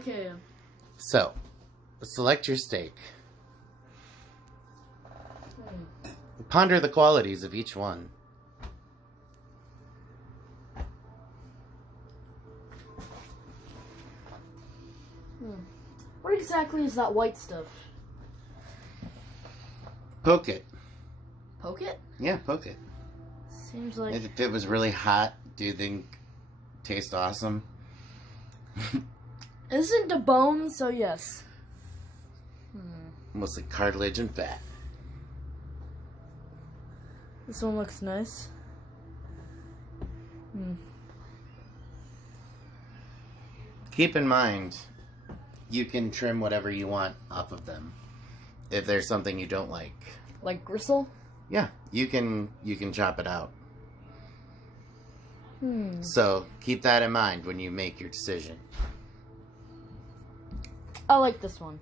Okay. So, select your steak. Ponder the qualities of each one. What exactly is that white stuff? Poke it. Poke it? Yeah, poke it. Seems like... If it was really hot, do you think tastes awesome? Isn't the bone, so yes. Mostly cartilage and fat. This one looks nice. Keep in mind, you can trim whatever you want off of them. If there's something you don't like. Like gristle? Yeah, you can chop it out. So, keep that in mind when you make your decision. I like this one.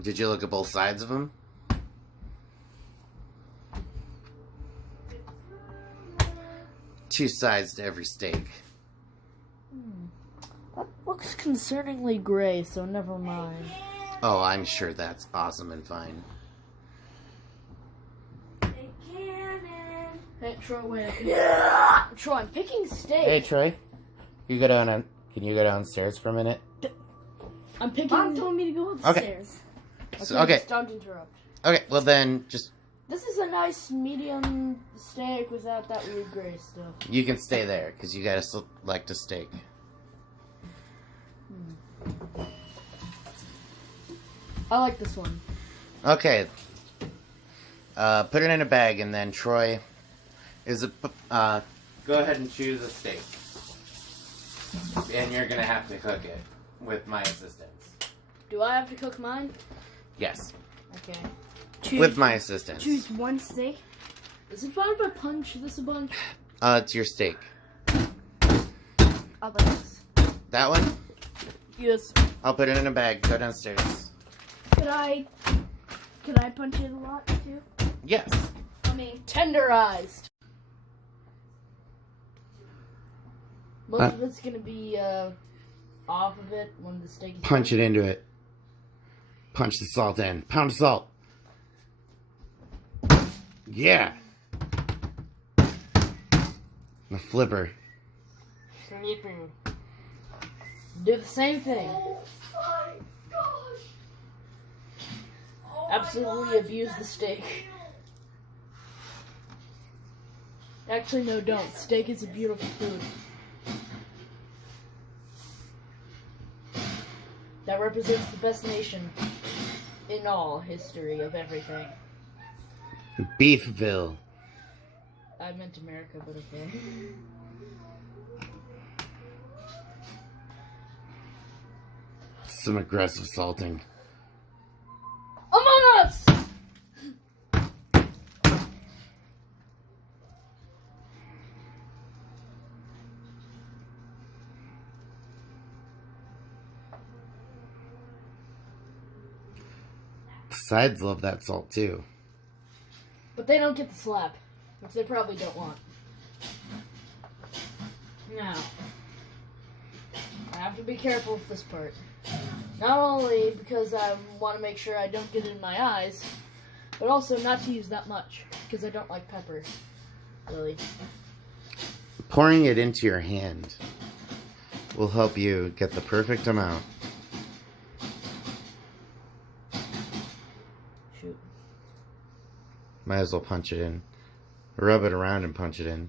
Did you look at both sides of them? Two sides to every steak. That looks concerningly gray, so never mind. Oh, I'm sure that's awesome and fine. Hey, Troy, wait. Yeah! Troy, I'm picking steak. Hey, Troy. You go down. Can you go downstairs for a minute? I'm picking... Mom told me to go upstairs. Okay. Don't interrupt. Okay, well then, just... This is a nice medium steak without that weird gray stuff. You can stay there, because you gotta select a steak. I like this one. Okay. Put it in a bag, and then Troy... go ahead and choose a steak. And you're gonna have to cook it with my assistance. Do I have to cook mine? Yes. Okay. With my assistance. Choose one steak. Is it fine if I punch this a bunch? It's your steak. I'll like this. That one? Yes. I'll put it in a bag. Go downstairs. Could I punch it a lot too? Yes. I mean, Tenderized. Most of it's gonna be off of it when the steak is Punch it into it. Punch the salt in. Pound of salt. Yeah. The flipper. sleeping. Do the same thing. oh my gosh! Oh Absolutely abuse the steak. Actually, no, don't. Steak is a beautiful food. That represents the best nation in all history of everything. Beefville. I meant America, but okay. Some aggressive salting. Among Us! Sides love that salt too. But they don't get the slap, which they probably don't want. Now, I have to be careful with this part. Not only because I want to make sure I don't get it in my eyes, but also not to use that much, because I don't like pepper, really. Pouring it into your hand will help you get the perfect amount. Shoot. Might as well punch it in. Rub it around and punch it in.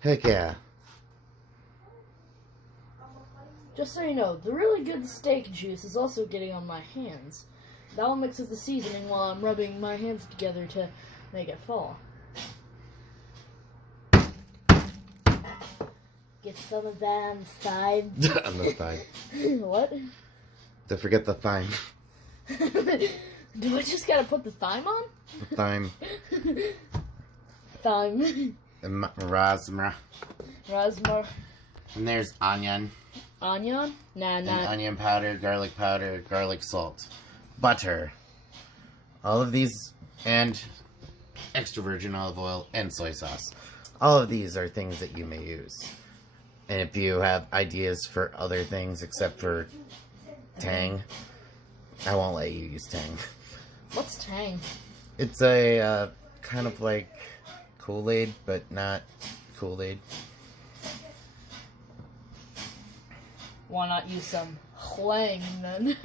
Heck yeah. Just so you know, the really good steak juice is also getting on my hands. That will mix with the seasoning while I'm rubbing my hands together to make it fall. Get some of that on the side. On the thigh. What? Don't forget the thyme. Do I just gotta put the thyme on? The thyme. Thyme. Rasmra. Rasmar. And there's onion. Onion? Nah, And nah. onion powder, garlic salt, butter. All of these, and extra virgin olive oil and soy sauce. All of these are things that you may use. And if you have ideas for other things except for Tang, I won't let you use Tang. What's Tang? It's a kind of like Kool-Aid, but not Kool-Aid. Why not use some Hlang then?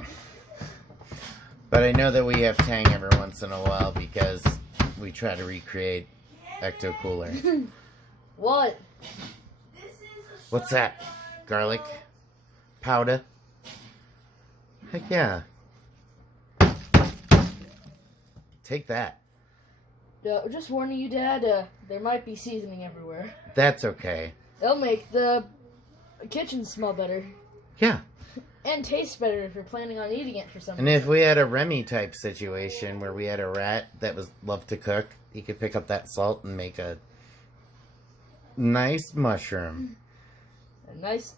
But I know that we have Tang every once in a while because we try to recreate Ecto Cooler. What? What's that? Garlic? Powder? Heck yeah. Take that. Just warning you, Dad, there might be seasoning everywhere. That's okay. It'll make the kitchen smell better. Yeah. And taste better if you're planning on eating it for some And if we had a Remy type situation where we had a rat that was loved to cook, he could pick up that salt and make a nice mushroom. A nice...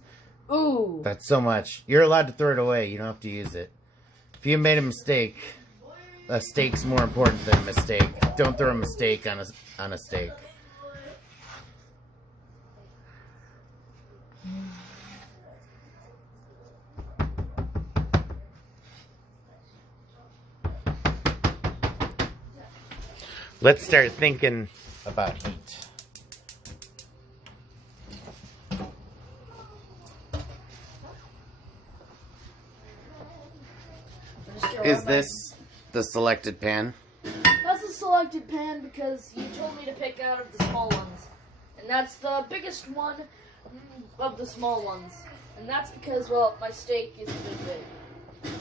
Ooh! That's so much. You're allowed to throw it away. You don't have to use it. If you made a steak's more important than a mistake. Don't throw a mistake on a steak. Let's start thinking about heat. Is this the selected pan? That's a selected pan because you told me to pick out of the small ones. And that's the biggest one of the small ones. And that's because, well, my steak is too big.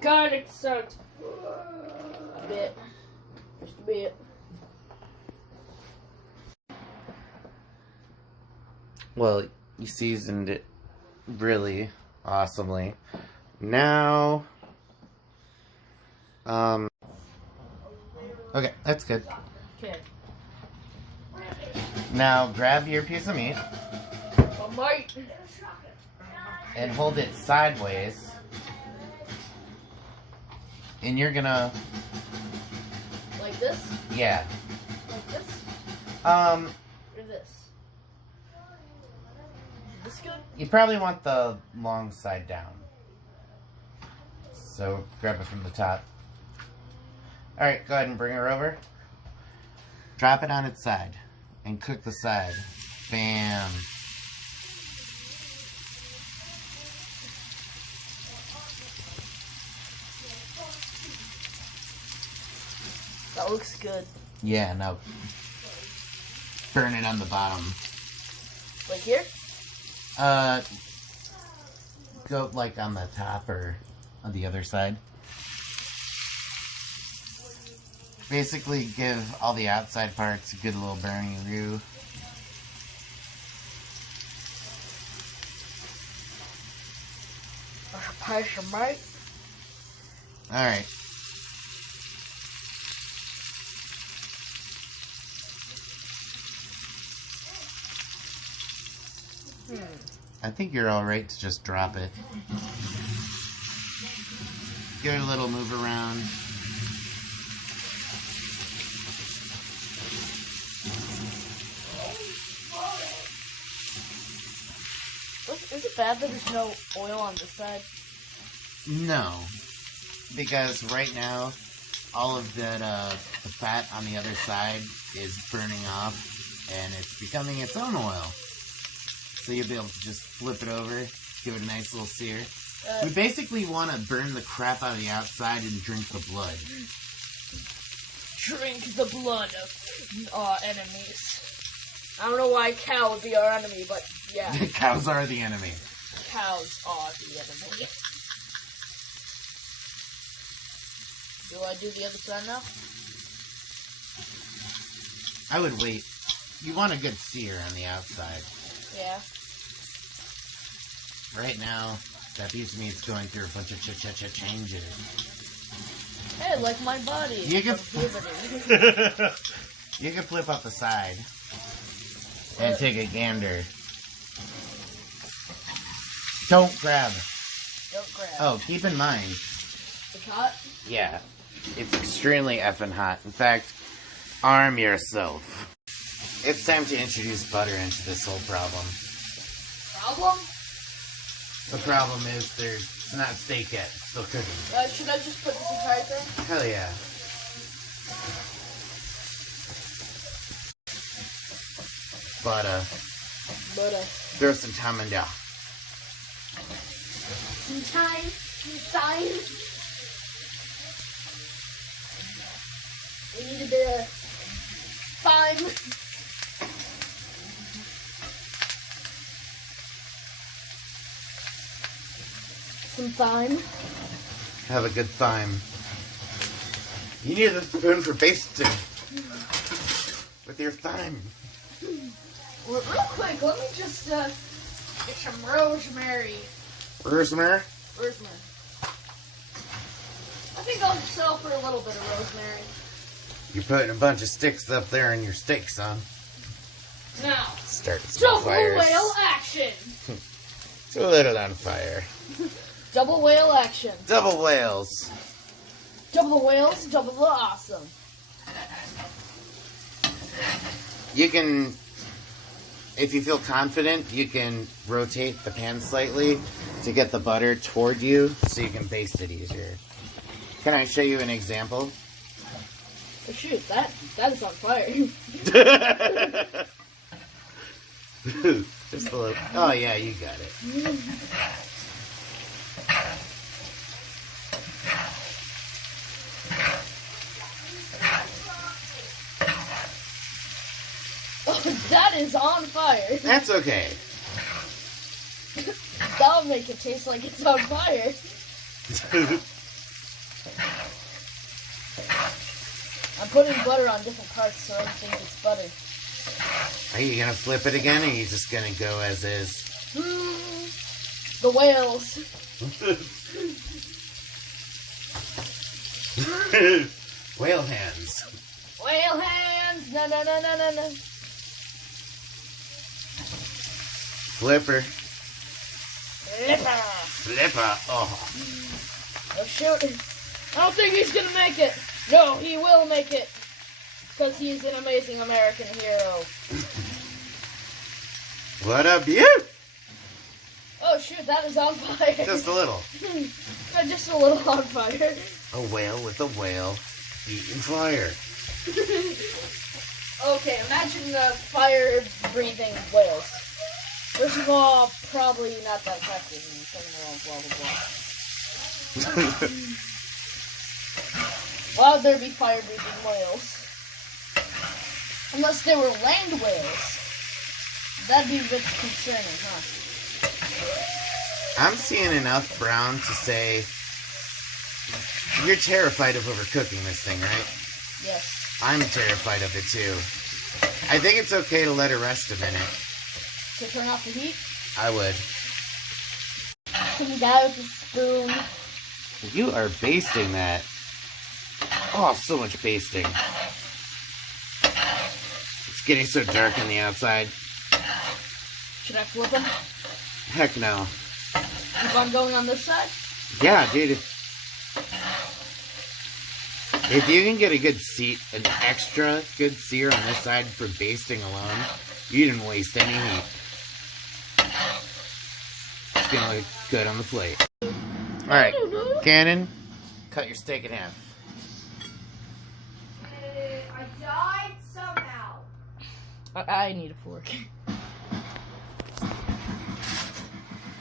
God, it sucked. A bit. Just a bit. Well, you seasoned it really awesomely. Now, okay, that's good. Okay. Now grab your piece of meat I might. and hold it sideways. And you're gonna, Like this? yeah, Like this? um, Or this? Is this good? you probably want the long side down. So grab it from the top. Alright, go ahead and bring her over. Drop it on its side and cook the side. Bam. That looks good. Yeah, now burn it on the bottom. Like here? Go like on the top or on the other side. Basically give all the outside parts a good little burn-y-roo. Pass your mic. Alright. I think you're alright to just drop it. Give it a little move around. Is it bad that there's no oil on this side? No. Because right now, all of that, the fat on the other side is burning off, and it's becoming its own oil. So you'll be able to just flip it over, give it a nice little sear. We basically want to burn the crap out of the outside and drink the blood. Drink the blood of our enemies. I don't know why cow would be our enemy, but yeah. Cows are the enemy. Cows are the enemy. Do I do the other side now? I would wait. You want a good sear on the outside. Yeah. Right now, that piece of meat's going through a bunch of changes. Hey, like my body. You can Puberty. you can flip up the side and take a gander. Don't grab. Don't grab. Oh, keep in mind. It's hot? Yeah, it's extremely effing hot. In fact, arm yourself. It's time to introduce butter into this whole problem. Problem? The problem is it's not steak yet. It's still cooking. Should I just put this entire thing? Hell yeah. Butter. Throw some time in there. Some time. We need a bit of thyme. Some thyme. Have a good time. You need a spoon for basting. With your thyme. Well, real quick, let me just get some rosemary. Rosemary? Rosemary. I think I'll settle for a little bit of rosemary. You're putting a bunch of sticks up there in your steak, son. Now, Start some double fires. whale action. It's a little on fire. Double whale action. Double whales. Double the whales, double the awesome. You can, if you feel confident, you can rotate the pan slightly to get the butter toward you so you can baste it easier. Can I show you an example? Oh, shoot, that is on fire. Just a little. Oh, yeah, you got it. Oh, that is on fire. That's okay. That'll make it taste like it's on fire. I'm putting butter on different parts so everything gets butter. Are you going to flip it again, or are you just going to go as is? The whales. Whale hands. Whale hands. No. Flipper. Lipper. Flipper. Oh. Oh, shoot. I don't think he's gonna make it. No, he will make it. Because he's an amazing American hero. What a beaut! Oh, shoot, that is on fire. Just a little. Just a little on fire. A whale with a whale eating fire. Okay, imagine fire-breathing whales. First of all, probably not that effective. And second of all, blah, blah, blah. Why would there be fire-breathing whales? Unless they were land whales. That'd be a bit concerning, huh? I'm seeing enough brown to say you're terrified of overcooking this thing, right? Yes. I'm terrified of it too. I think it's okay to let it rest a minute. To turn off the heat? I would. Some guy with a spoon. You are basting that. Oh, so much basting. It's getting so dark on the outside. Should I flip him? Heck no. Keep on going on this side? Yeah, dude. If you can get a good an extra good sear on this side for basting alone, you didn't waste any heat. It's gonna look good on the plate. Alright, Cannon, cut your steak in half. I died somehow. I need a fork.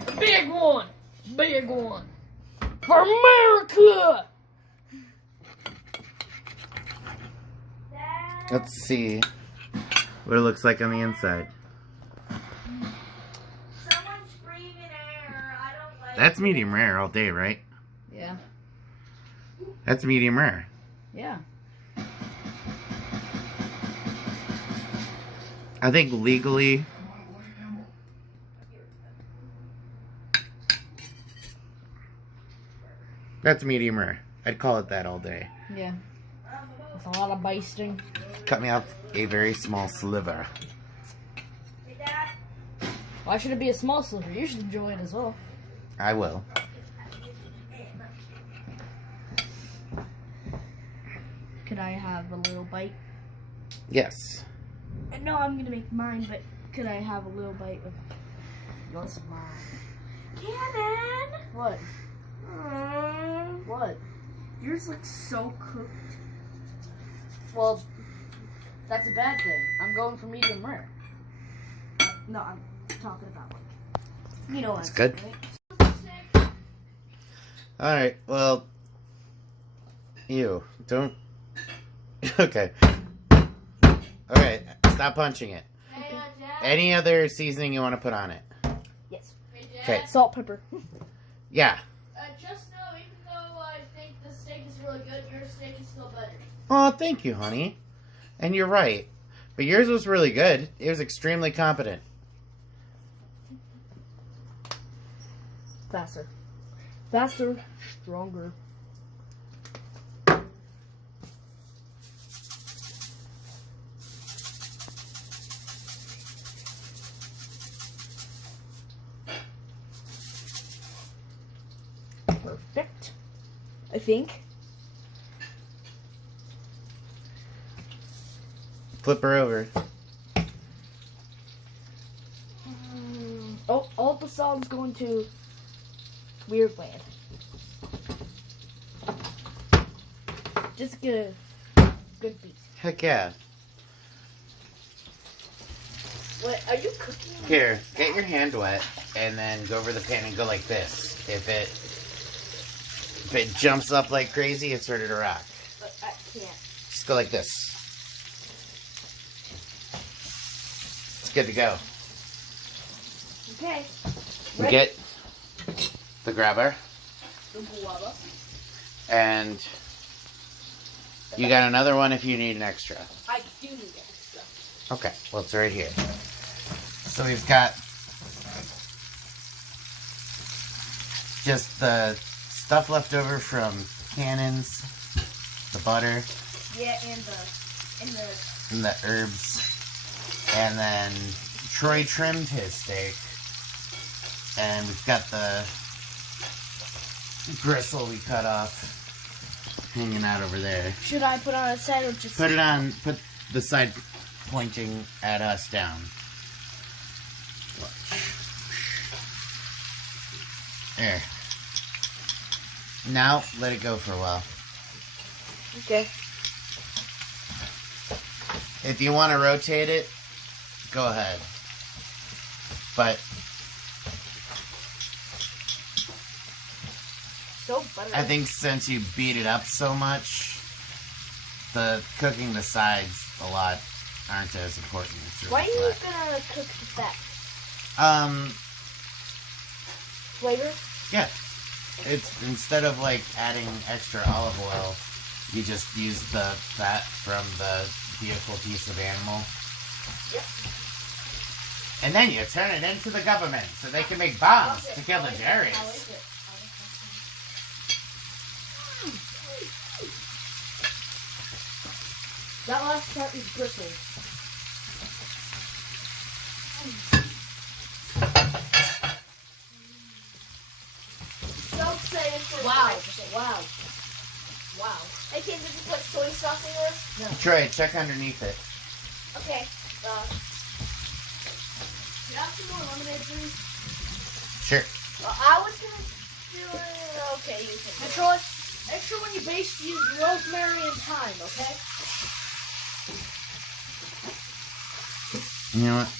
A big one! Big one! For America! Let's see what it looks like on the inside. Someone's breathing air. I don't like That's medium rare all day, right? Yeah. That's medium rare. Yeah. I think legally, that's medium rare. I'd call it that all day. Yeah. With a lot of basting. Cut me off a very small sliver. Why should it be a small sliver? You should enjoy it as well. I will. Could I have a little bite? Yes. No, I'm gonna make mine, but could I have a little bite of What's mine? Cannon? What? What? Yours looks so cooked. Well, that's a bad thing. I'm going for medium rare. No, I'm talking about like, you know what? It's good. Alright, well, you, don't, okay. Okay, stop punching it. Any other seasoning you want to put on it? Yes. Okay. Salt, pepper. Yeah. Just know, even though I think the steak is really good, your steak is still better. Oh, thank you, honey. And you're right. But yours was really good. It was extremely competent. Faster. Faster. Stronger. Perfect. I think. Flip her over. Oh, all the songs going to Weird Land. Just get a good beat. Heck yeah. What, are you cooking? Here, get your hand wet, and then go over the pan and go like this. If it jumps up like crazy, it's ready to rock. But I can't. Just go like this. It's good to go. Okay. Get the grabber, The guava. and you got another one if you need an extra. I do need extra. Okay, well, it's right here. So we've got just the stuff left over from cannons, the butter, Yeah, and and the herbs. And then Troy trimmed his steak. And we've got the gristle we cut off hanging out over there. should I put on a side or just Put it on, put the side pointing at us down. There. Now, let it go for a while. Okay. If you want to rotate it, go ahead. But So buttery. I think since you beat it up so much, the cooking the sides a lot aren't as important. It's really Why are you flat. gonna cook the fat? Flavor? Yeah. It's instead of like adding extra olive oil, you just use the fat from the beautiful piece of animal. Yep. And then you turn it into the government so they can make bombs to kill the Jerry's. I like it. That last part is bristle. Don't say it for Wow. the Wow. Wow. Hey, kid, did you put soy sauce in yours? Troy, check underneath it. Okay. Can I have some more lemonade, please? Sure. Well, I was gonna do it. Okay, you can. And Troy, make sure when you baste, use rosemary and thyme, okay? You know what?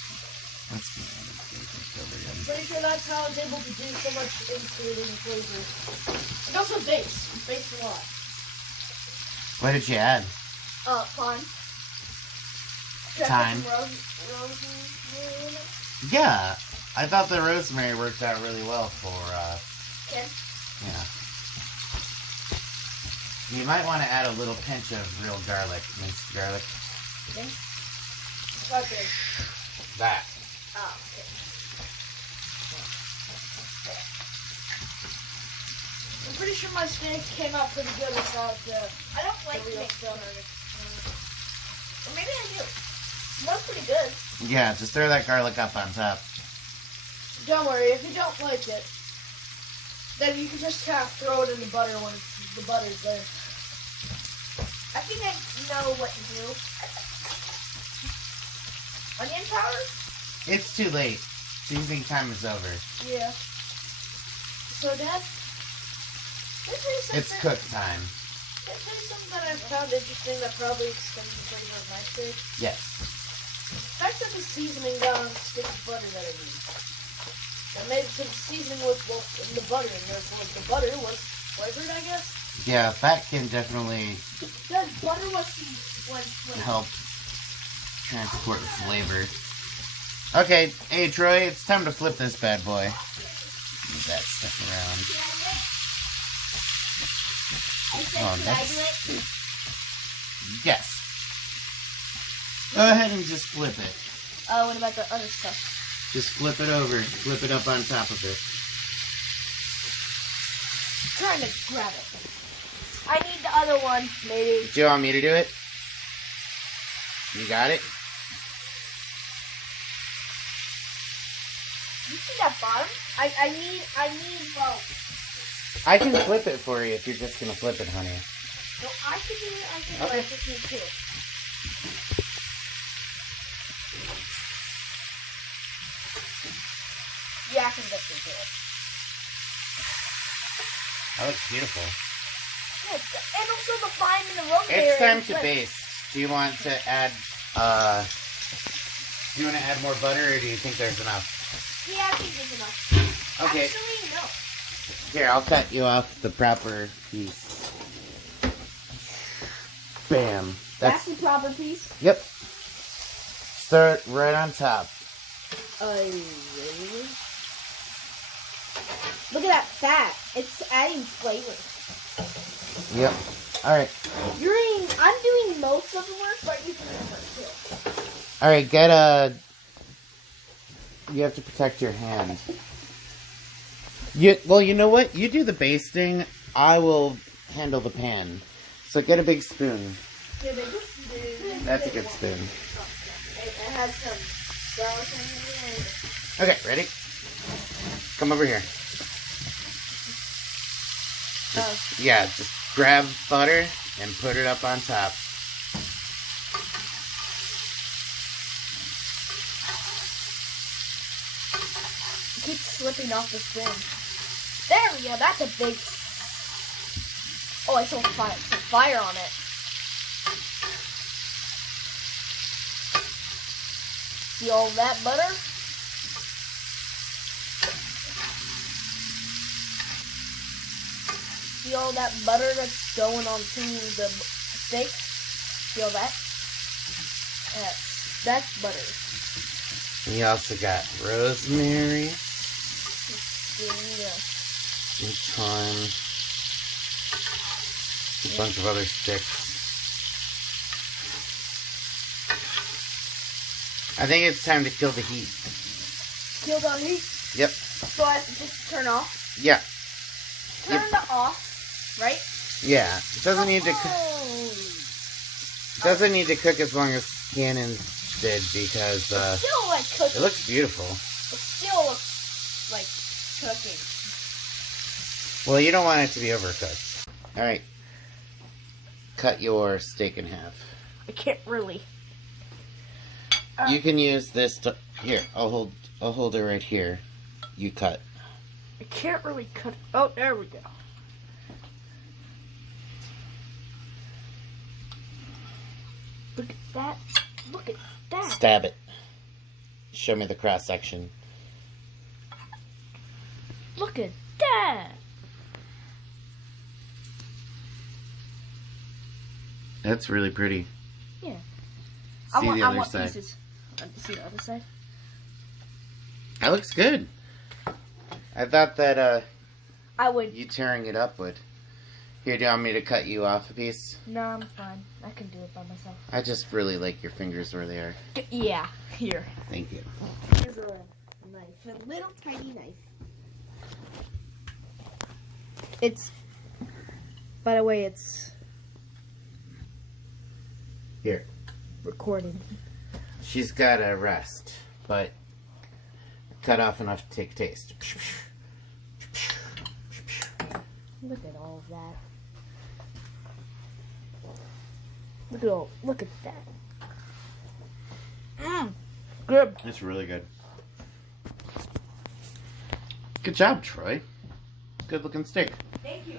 Let's get over again. Pretty sure that's how I was able to do so much including flavor. And also baste a lot. What did you add? Fun. Thyme. Rosemary in it. Yeah. I thought the rosemary worked out really well for, Okay. yeah. You might want to add a little pinch of real garlic, minced garlic. Okay. That. Oh, okay. I'm pretty sure my steak came out pretty good without I don't like the real mixed stuff. Or maybe I do. Smells pretty good. Yeah, just throw that garlic up on top. Don't worry, if you don't like it, then you can just kind of throw it in the butter when the butter's there. I think I know what to do. onion powder? It's too late. Seasoning time is over. Yeah. So, Dad, It's cook time. Can I tell you something that I found interesting that probably extends the flavor of my steak? Yes. The fact that the seasoning got on the stick of butter that I used. That made the seasoning was in the butter, and therefore the butter was flavored, I guess. Yeah, fat can definitely The butter was help transport flavor. Okay, hey Troy, it's time to flip this bad boy. Move that stuff around. Oh, that's... Yes. Go ahead and just flip it. Oh, what about the other stuff? Just flip it over. Flip it up on top of it. I'm trying to grab it. I need the other one, maybe. Do you want me to do it? You got it? You see that bottom? I need both. I can flip it for you if you're just gonna flip it, honey. No, I can do it. I can do Okay. it. I just need two. Yeah, I can just do it. That looks beautiful. Yeah, and also the fine and the rum there. It's time is to like- baste. Do you want to add more butter, or do you think there's enough? Yeah, I think there's enough. Okay. Actually, no. Here, I'll cut you off the proper piece. Bam. That's the proper piece. Yep. Start right on top. Look at that fat. It's adding flavor. Yep. Alright. I'm doing most of the work, but you can do the work too. Alright, you have to protect your hand. Well, you know what? You do the basting. I will handle the pan. So get a big spoon. That's a good spoon. It has some sauce in it. Okay, ready? Come over here. Just grab butter and put it up on top. It keeps slipping off the spoon. There we go. That's a big. Oh, I saw fire on it. See all that butter? See all that butter that's going onto the steak? See all that? That's butter. You also got rosemary, Yeah. and thyme, a bunch of other sticks. I think it's time to kill the heat. Kill the heat. Yep. So I have to just turn off. Yeah. Turn it off, right? Yeah. It doesn't need to. Oh. Doesn't need to cook as long as Cannon did because Still like cooking. it looks beautiful. It still looks like cooking. Well, you don't want it to be overcooked. All right. Cut your steak in half. I can't really. You can use this to, here. I'll hold it right here. You cut. I can't really cut. Oh, there we go. Look at that. Look at that. Stab it. Show me the cross section. Look at that. That's really pretty. Yeah. See the I other want side. pieces. See the other side? That looks good. I thought that I would. you tearing it up would. Here, do you want me to cut you off a piece? No, I'm fine. I can do it by myself. I just really like your fingers where they are. Yeah. Here. Thank you. Here's a knife. A little tiny knife. It's. By the way, it's Here. recorded. She's got a rest, but cut off enough to take taste. Look at all of that. Look at that. Good. It's really good. Good job, Troy. Good looking steak. Thank you.